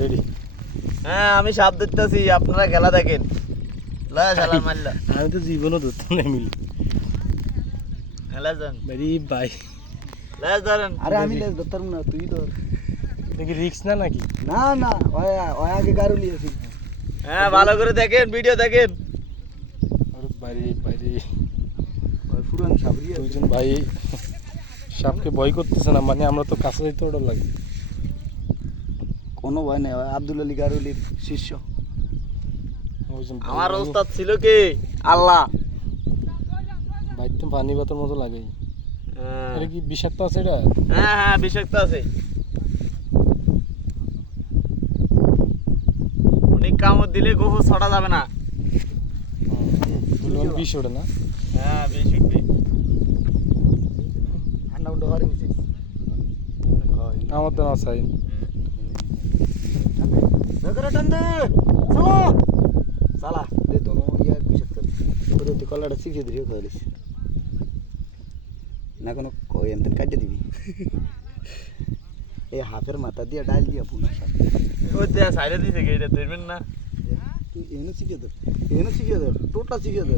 Ready. হ্যাঁ আমি সাপ ধরতেছি, আপনারা খেলা দেখেন। লা শালা মারলা, আমি তো জীবনও ধরতাম না মিলি। খেলা যান আরে ভাই, লেজ ধরেন। আরে আমি লেজ ধরতাম না, তুই ধর। দেখি রিক্স না নাকি? না না, ওই আগে গারুলি আছে। হ্যাঁ ভালো করে দেখেন, ভিডিও দেখেন। আরে বাইরে বাইরে ওই পুরান সাবরি আছে। দুইজন ভাই সাপকে ভয় করতেছে না, মানে আমরা তো কাছে যাইতে ওটা লাগে। কোনো ভয় নেই, ওই আব্দুল আলী গারুলির শিষ্য। ওইজন আমার ওস্তাদ ছিল কি আল্লাহ। ভাই তো পানি বাতার মতো লাগে। হ্যাঁ এটা কি বিষাক্ত আছে এটা? হ্যাঁ হ্যাঁ, বিষাক্ত আছে। অনেক কামড় দিলে গোবর ছড়া যাবে না। দুজন বিষ ওঠে না? হ্যাঁ বেশ উঠবে। ঠান্ডা উন্ডা হওয়ার গেছে। আমার তো আছে। নগরা টান্দে চলো সালা দে দোনো ইয়া কুশত কর পুরো তে কলাটা শিখে দিও খাইলিস না কোনো কই এমন কাটে দিবি এই হাফের মাথা দিয়ে ডাল দিয়া পুনা সব ওই যে সাইডে দিছে কি এটা ধরবেন না। তুই এনে শিখে দে টোটা শিখে দে